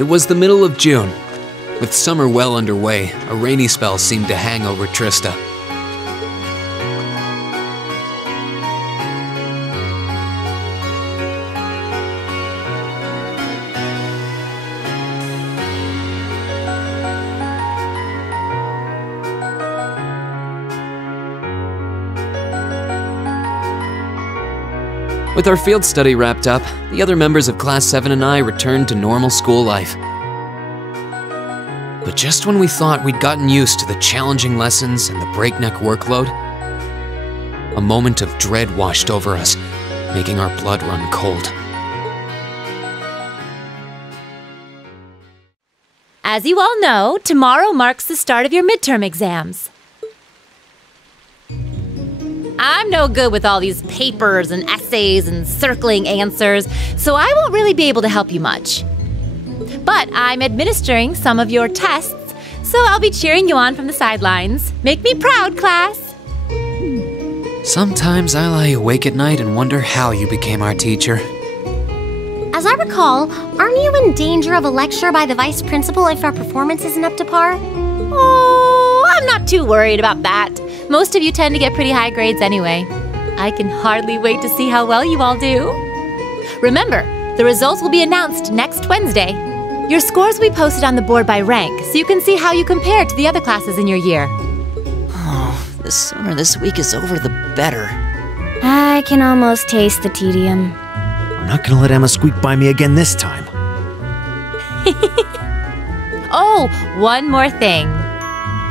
It was the middle of June. With summer well underway, a rainy spell seemed to hang over Trista. With our field study wrapped up, the other members of Class 7 and I returned to normal school life. But just when we thought we'd gotten used to the challenging lessons and the breakneck workload, a moment of dread washed over us, making our blood run cold. As you all know, tomorrow marks the start of your midterm exams. I'm no good with all these papers and essays and circling answers, so I won't really be able to help you much. But I'm administering some of your tests, so I'll be cheering you on from the sidelines. Make me proud, class! Sometimes I lie awake at night and wonder how you became our teacher. As I recall, aren't you in danger of a lecture by the vice principal if our performance isn't up to par? Oh, I'm not too worried about that. Most of you tend to get pretty high grades anyway. I can hardly wait to see how well you all do. Remember, the results will be announced next Wednesday. Your scores will be posted on the board by rank, so you can see how you compare to the other classes in your year. Oh, the sooner this week is over, the better. I can almost taste the tedium. I'm not gonna let Emma squeak by me again this time. Oh, one more thing.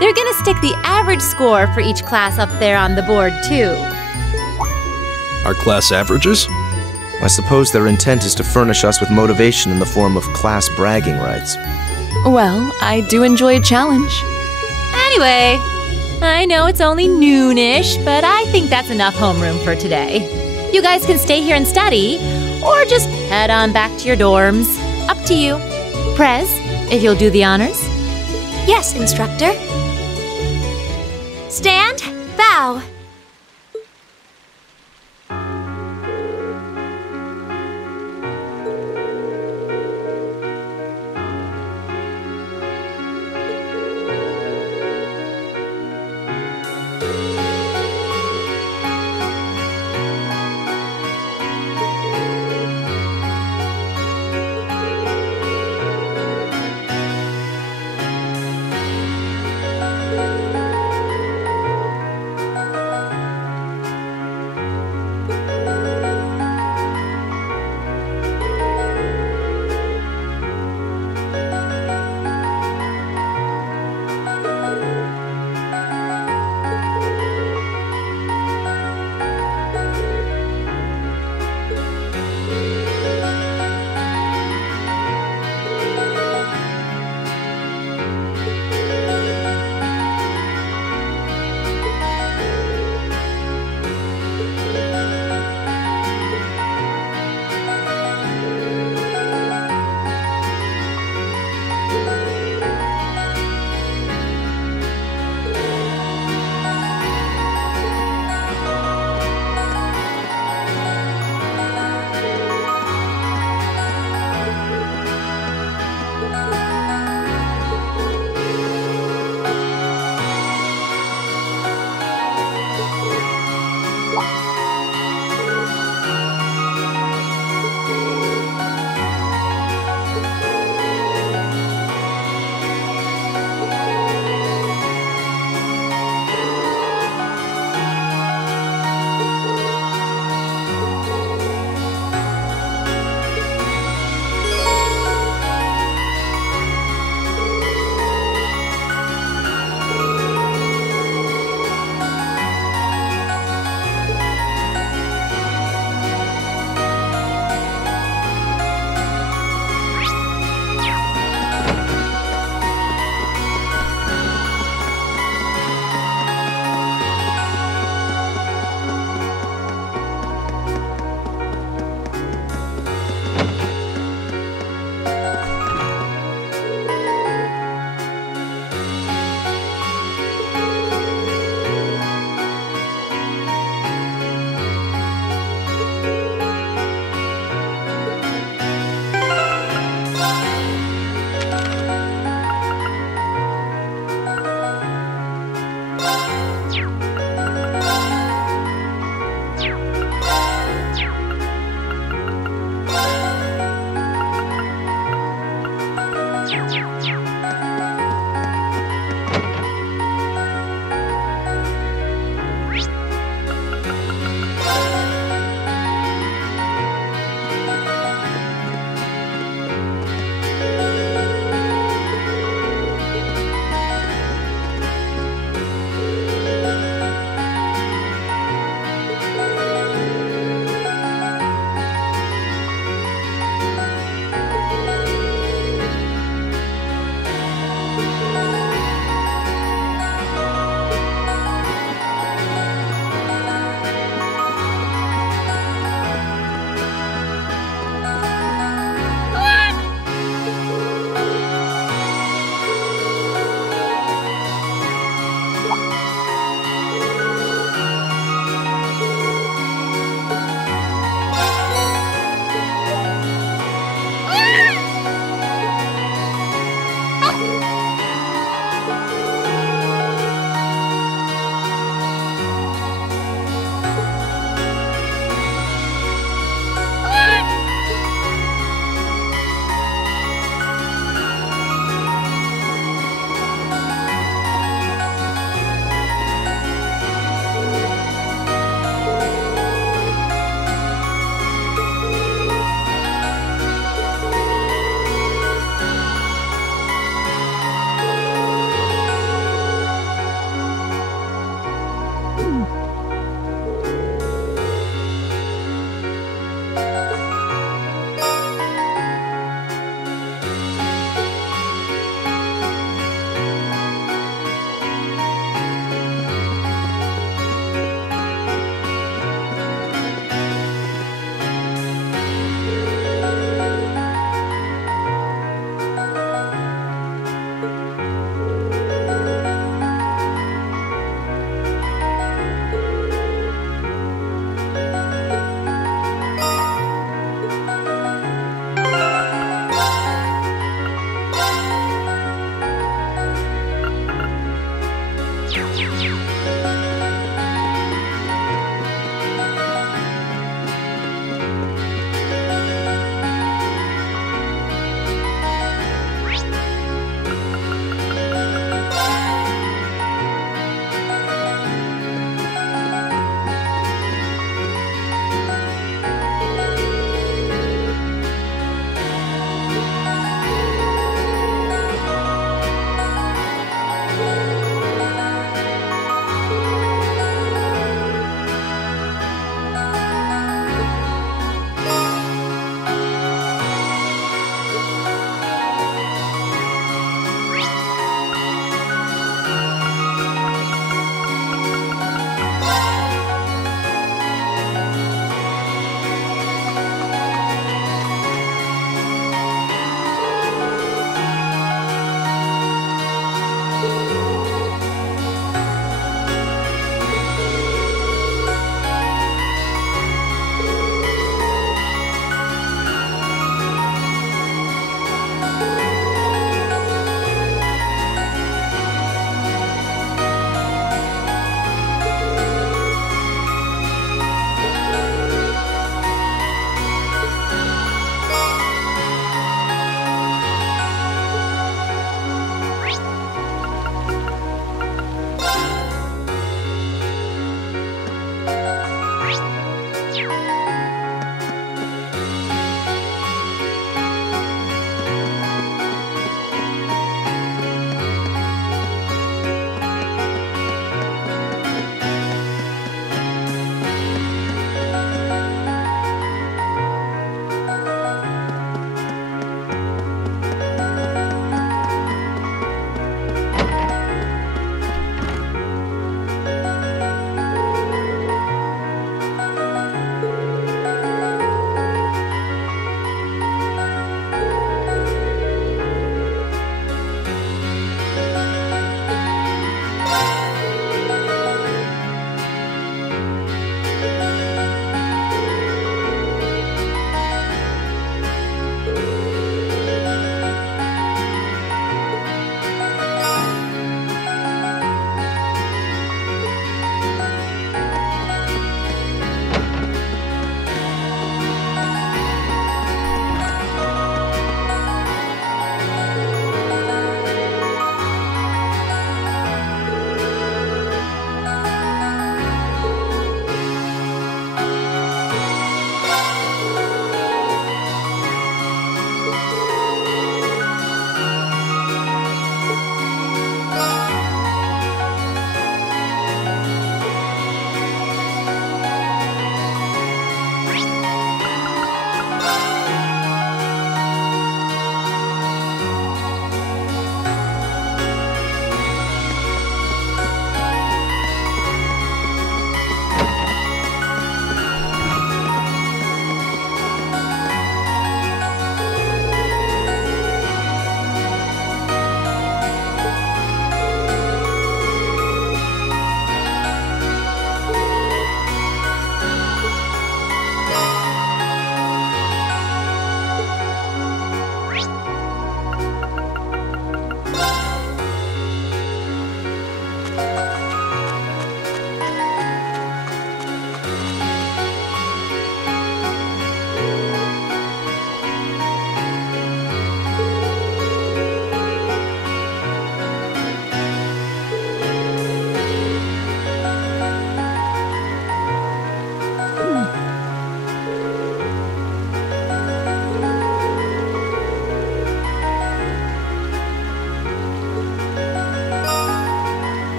They're gonna stick the average score for each class up there on the board, too. Our class averages? I suppose their intent is to furnish us with motivation in the form of class bragging rights. Well, I do enjoy a challenge. Anyway, I know it's only noonish, but I think that's enough homeroom for today. You guys can stay here and study, or just head on back to your dorms. Up to you. Prez, if you'll do the honors. Yes, instructor. Stand, bow.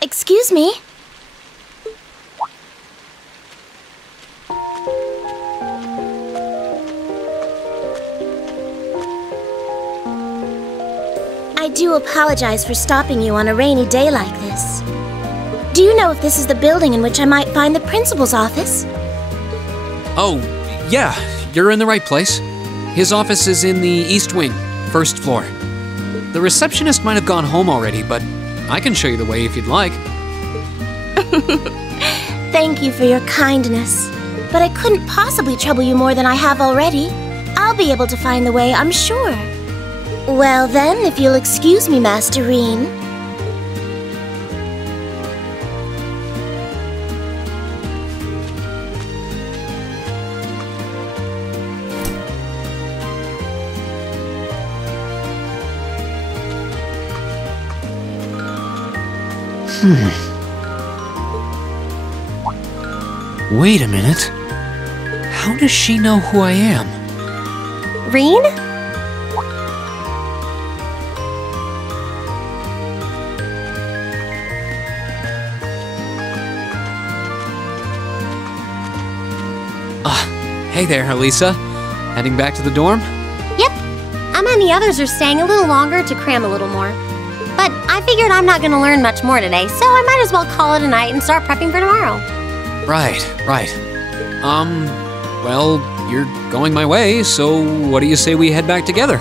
Excuse me? I do apologize for stopping you on a rainy day like this. Do you know if this is the building in which I might find the principal's office? Oh, yeah, you're in the right place. His office is in the East Wing, first floor. The receptionist might have gone home already, but I can show you the way if you'd like. Thank you for your kindness, but I couldn't possibly trouble you more than I have already. I'll be able to find the way, I'm sure. Well then, if you'll excuse me, Master Reen. Wait a minute. How does she know who I am? Reen? Hey there, Elisa. Heading back to the dorm? Yep. Emma and the others are staying a little longer to cram a little more. But I figured I'm not going to learn much more today, so I might as well call it a night and start prepping for tomorrow. Right. Well, you're going my way, so what do you say we head back together?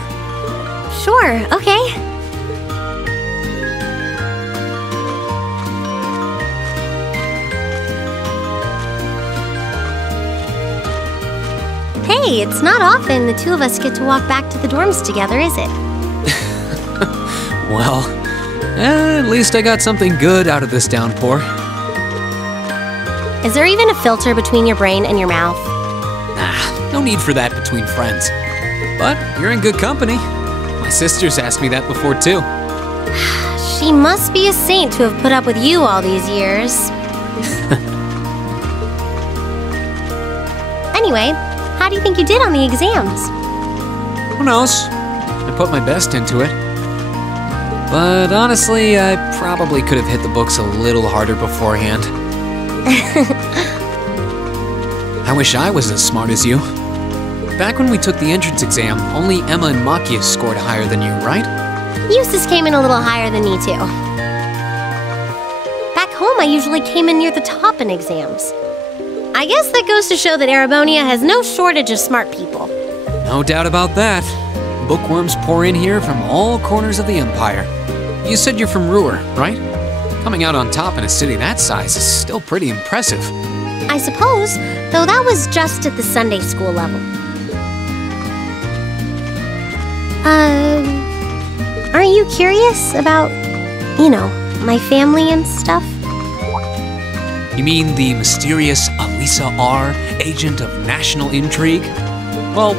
Sure, okay. Hey, it's not often the two of us get to walk back to the dorms together, is it? Well, at least I got something good out of this downpour. Is there even a filter between your brain and your mouth? Nah, no need for that between friends. But you're in good company. My sister's asked me that before, too. She must be a saint to have put up with you all these years. Anyway, how do you think you did on the exams? Who knows? I put my best into it. But honestly, I probably could have hit the books a little harder beforehand. I wish I was as smart as you. Back when we took the entrance exam, only Emma and Machias scored higher than you, right? Eustace came in a little higher than me, too. Back home, I usually came in near the top in exams. I guess that goes to show that Erebonia has no shortage of smart people. No doubt about that. Bookworms pour in here from all corners of the Empire. You said you're from Ruhr, right? Coming out on top in a city that size is still pretty impressive. I suppose, though that was just at the Sunday school level. Aren't you curious about, my family and stuff? You mean the mysterious Alisa R., agent of national intrigue? Well,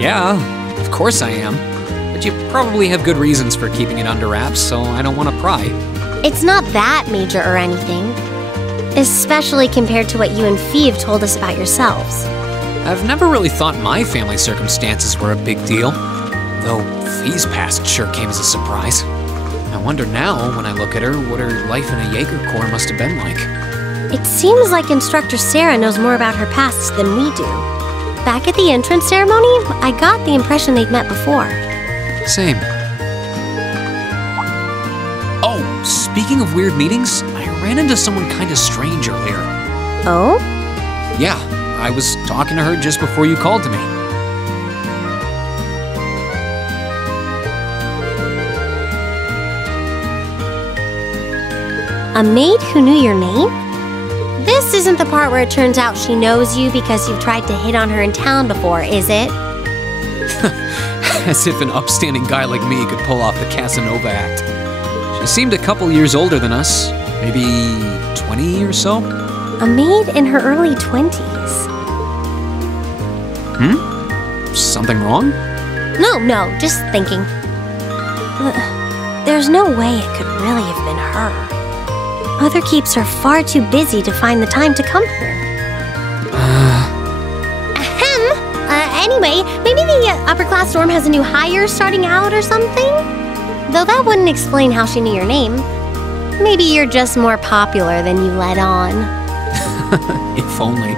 yeah, of course I am. But you probably have good reasons for keeping it under wraps, so I don't want to pry. It's not that major or anything. Especially compared to what you and Fee have told us about yourselves. I've never really thought my family circumstances were a big deal. Though Fee's past sure came as a surprise. I wonder now, when I look at her, what her life in a Jaeger Corps must have been like. It seems like Instructor Sarah knows more about her past than we do. Back at the entrance ceremony, I got the impression they'd met before. Same. Oh, speaking of weird meetings, I ran into someone kinda strange earlier. Oh? Yeah, I was talking to her just before you called to me. A maid who knew your name? This isn't the part where it turns out she knows you because you've tried to hit on her in town before, is it? As if an upstanding guy like me could pull off the Casanova act. She seemed a couple years older than us, maybe 20 or so. A maid in her early 20s. Something wrong? No, just thinking. There's no way it could really have been her. Mother keeps her far too busy to find the time to come here. Ahem! Anyway, maybe the upper class dorm has a new hire starting out or something? Though that wouldn't explain how she knew your name. Maybe you're just more popular than you let on. If only.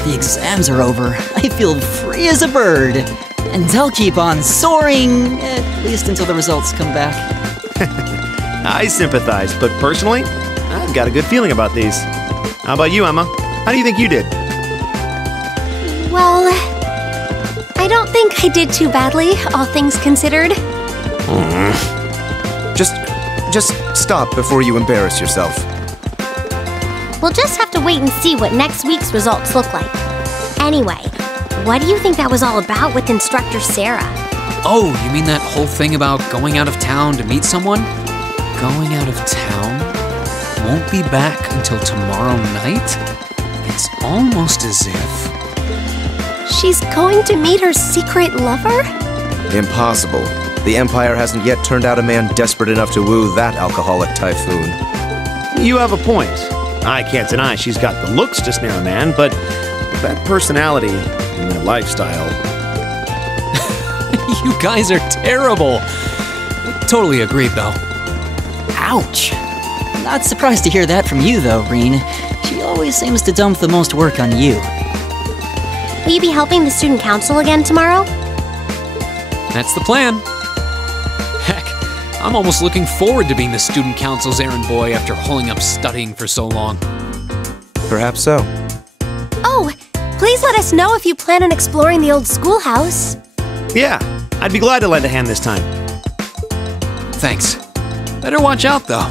that the exams are over, I feel free as a bird. And I'll keep on soaring, at least until the results come back. I sympathize, but personally, I've got a good feeling about these. How about you, Emma? How do you think you did? Well, I don't think I did too badly, all things considered. Just stop before you embarrass yourself. We'll just have to wait and see what next week's results look like. Anyway, what do you think that was all about with Instructor Sarah? Oh, you mean that whole thing about going out of town to meet someone? Going out of town? Won't be back until tomorrow night? It's almost as if... She's going to meet her secret lover? Impossible. The Empire hasn't yet turned out a man desperate enough to woo that alcoholic typhoon. You have a point. I can't deny she's got the looks to snare a man, but that personality and that lifestyle... You guys are terrible. Totally agreed, though. Ouch. Not surprised to hear that from you, though, Reen. She always seems to dump the most work on you. Will you be helping the student council again tomorrow? That's the plan. Heck, I'm almost looking forward to being the student council's errand boy after holding up studying for so long. Perhaps so. Oh, please let us know if you plan on exploring the old schoolhouse. Yeah, I'd be glad to lend a hand this time. Thanks. Better watch out, though.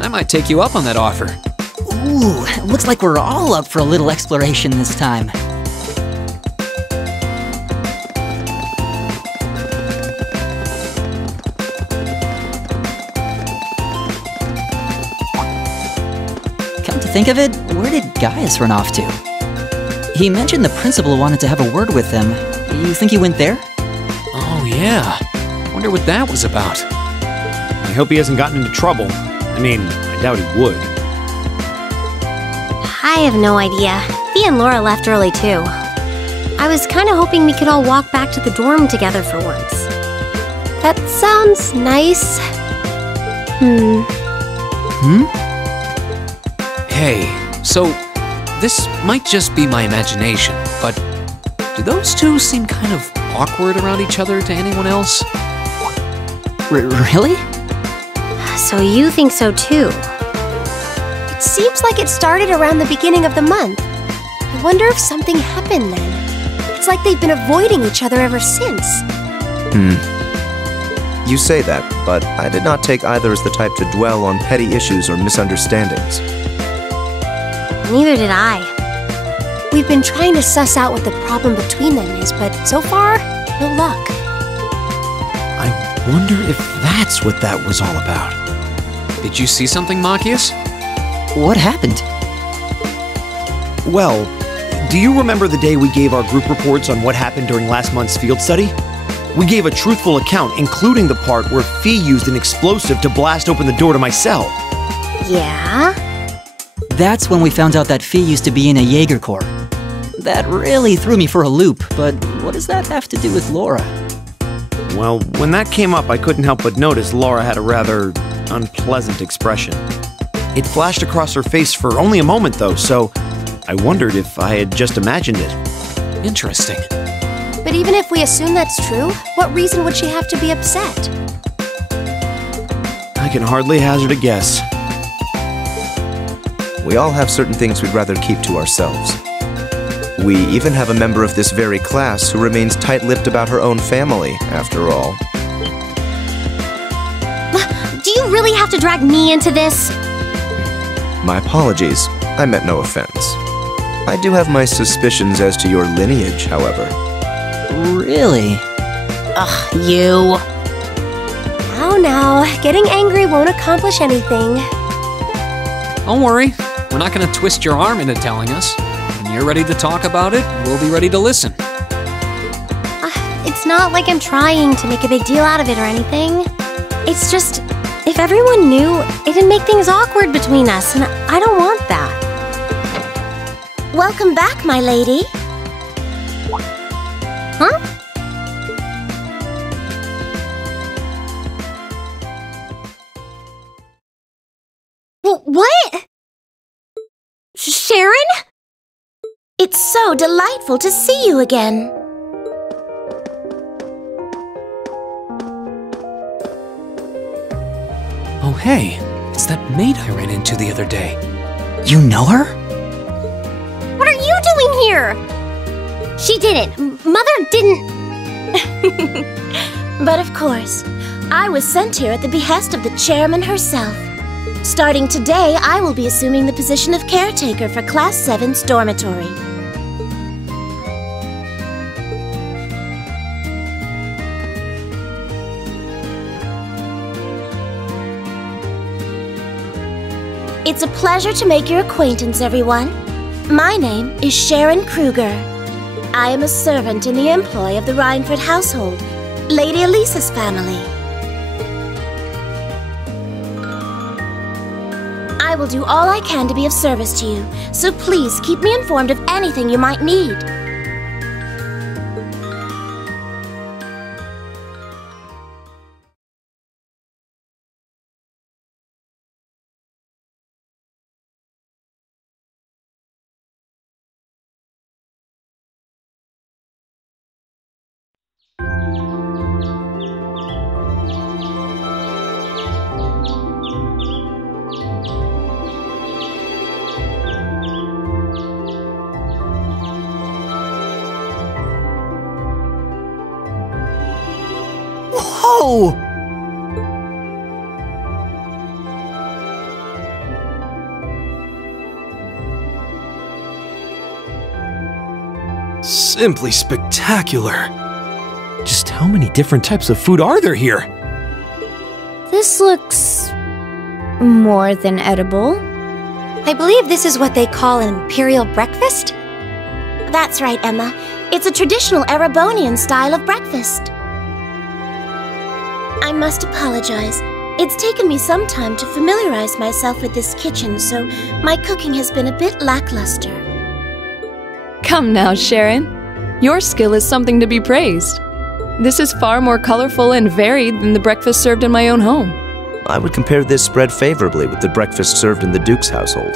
I might take you up on that offer. Ooh, looks like we're all up for a little exploration this time. Come to think of it, where did Gaius run off to? He mentioned the principal wanted to have a word with him. You think he went there? Oh, yeah. Wonder what that was about. I hope he hasn't gotten into trouble. I mean, I doubt he would. I have no idea. Fee and Laura left early too. I was kind of hoping we could all walk back to the dorm together for once. That sounds nice. Hey, so this might just be my imagination, but do those two seem kind of awkward around each other to anyone else? Really? So you think so too? It seems like it started around the beginning of the month. I wonder if something happened then. It's like they've been avoiding each other ever since. You say that, but I did not take either as the type to dwell on petty issues or misunderstandings. Neither did I. We've been trying to suss out what the problem between them is, but so far, no luck. I wonder if that's what that was all about. Did you see something, Machias? What happened? Well, do you remember the day we gave our group reports on what happened during last month's field study? We gave a truthful account, including the part where Fee used an explosive to blast open the door to my cell. Yeah? That's when we found out that Fee used to be in a Jaeger Corps. That really threw me for a loop, but what does that have to do with Laura? Well, when that came up, I couldn't help but notice Laura had a rather unpleasant expression. It flashed across her face for only a moment, though, so I wondered if I had just imagined it. Interesting. But even if we assume that's true, what reason would she have to be upset? I can hardly hazard a guess. We all have certain things we'd rather keep to ourselves. We even have a member of this very class who remains tight-lipped about her own family, after all. Do you really have to drag me into this? My apologies. I meant no offense. I do have my suspicions as to your lineage, however. Really? Ugh, you. Now, getting angry won't accomplish anything. Don't worry. We're not going to twist your arm into telling us. When you're ready to talk about it, we'll be ready to listen. It's not like I'm trying to make a big deal out of it or anything. It's just, if everyone knew, it'd make things awkward between us, and I don't want that. Welcome back, my lady. Huh? What? Sharon? It's so delightful to see you again. Oh hey, it's that maid I ran into the other day. You know her? What are you doing here? She didn't. Mother didn't. But of course, I was sent here at the behest of the chairman herself. Starting today, I will be assuming the position of caretaker for Class 7's dormitory. It's a pleasure to make your acquaintance, everyone. My name is Sharon Kruger. I am a servant in the employ of the Rhineford household, Lady Elisa's family. I will do all I can to be of service to you, so please keep me informed of anything you might need. Whoa! Simply spectacular. Just how many different types of food are there here? This looks more than edible. I believe this is what they call an imperial breakfast? That's right, Emma. It's a traditional Erebonian style of breakfast. I must apologize. It's taken me some time to familiarize myself with this kitchen, so my cooking has been a bit lackluster. Come now, Sharon. Your skill is something to be praised. This is far more colorful and varied than the breakfast served in my own home. I would compare this spread favorably with the breakfast served in the Duke's household.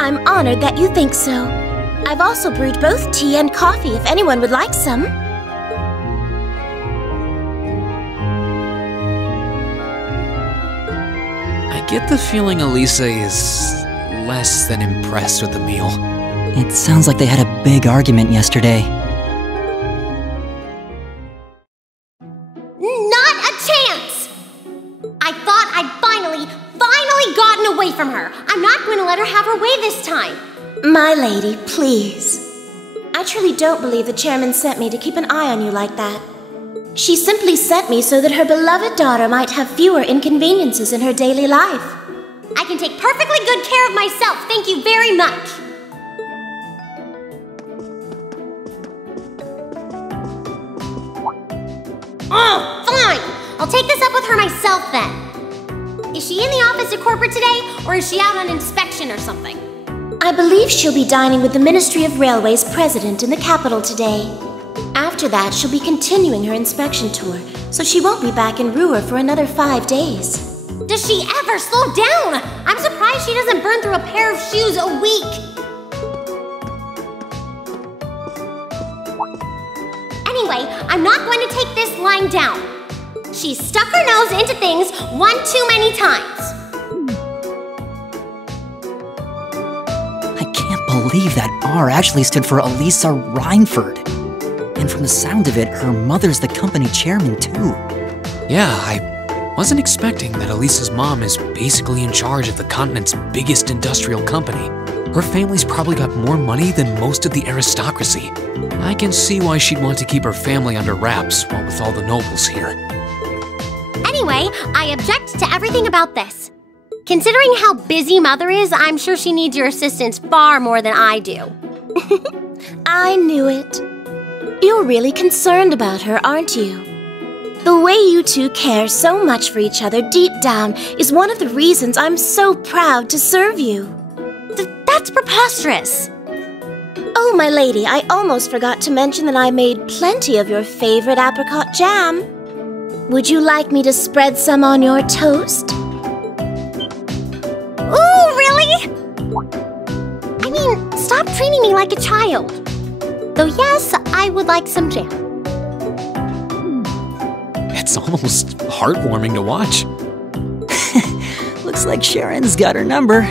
I'm honored that you think so. I've also brewed both tea and coffee if anyone would like some. I get the feeling Elisa is less than impressed with the meal. It sounds like they had a big argument yesterday. Not a chance! I thought I'd finally gotten away from her. I'm not going to let her have her way this time. My lady, please. I truly don't believe the chairman sent me to keep an eye on you like that. She simply sent me so that her beloved daughter might have fewer inconveniences in her daily life. I can take perfectly good care of myself, thank you very much. Oh, fine! I'll take this up with her myself then. Is she in the office at corporate today, or is she out on inspection or something? I believe she'll be dining with the Ministry of Railways president in the capital today. After that, she'll be continuing her inspection tour, so she won't be back in Ruhr for another 5 days. Does she ever slow down? I'm surprised she doesn't burn through a pair of shoes a week. Anyway, I'm not going to take this lying down. She's stuck her nose into things one too many times. I can't believe that R actually stood for Elisa Rhineford. And from the sound of it, her mother's the company chairman too. Yeah, I wasn't expecting that Elisa's mom is basically in charge of the continent's biggest industrial company. Her family's probably got more money than most of the aristocracy. I can see why she'd want to keep her family under wraps, what with all the nobles here. Anyway, I object to everything about this. Considering how busy Mother is, I'm sure she needs your assistance far more than I do. I knew it. You're really concerned about her, aren't you? The way you two care so much for each other deep down is one of the reasons I'm so proud to serve you. That's preposterous. Oh, my lady, I almost forgot to mention that I made plenty of your favorite apricot jam. Would you like me to spread some on your toast? Ooh, really? I mean, stop Stop treating me like a child. Though yes, I would like some jam. It's almost heartwarming to watch. Looks like Sharon's got her number.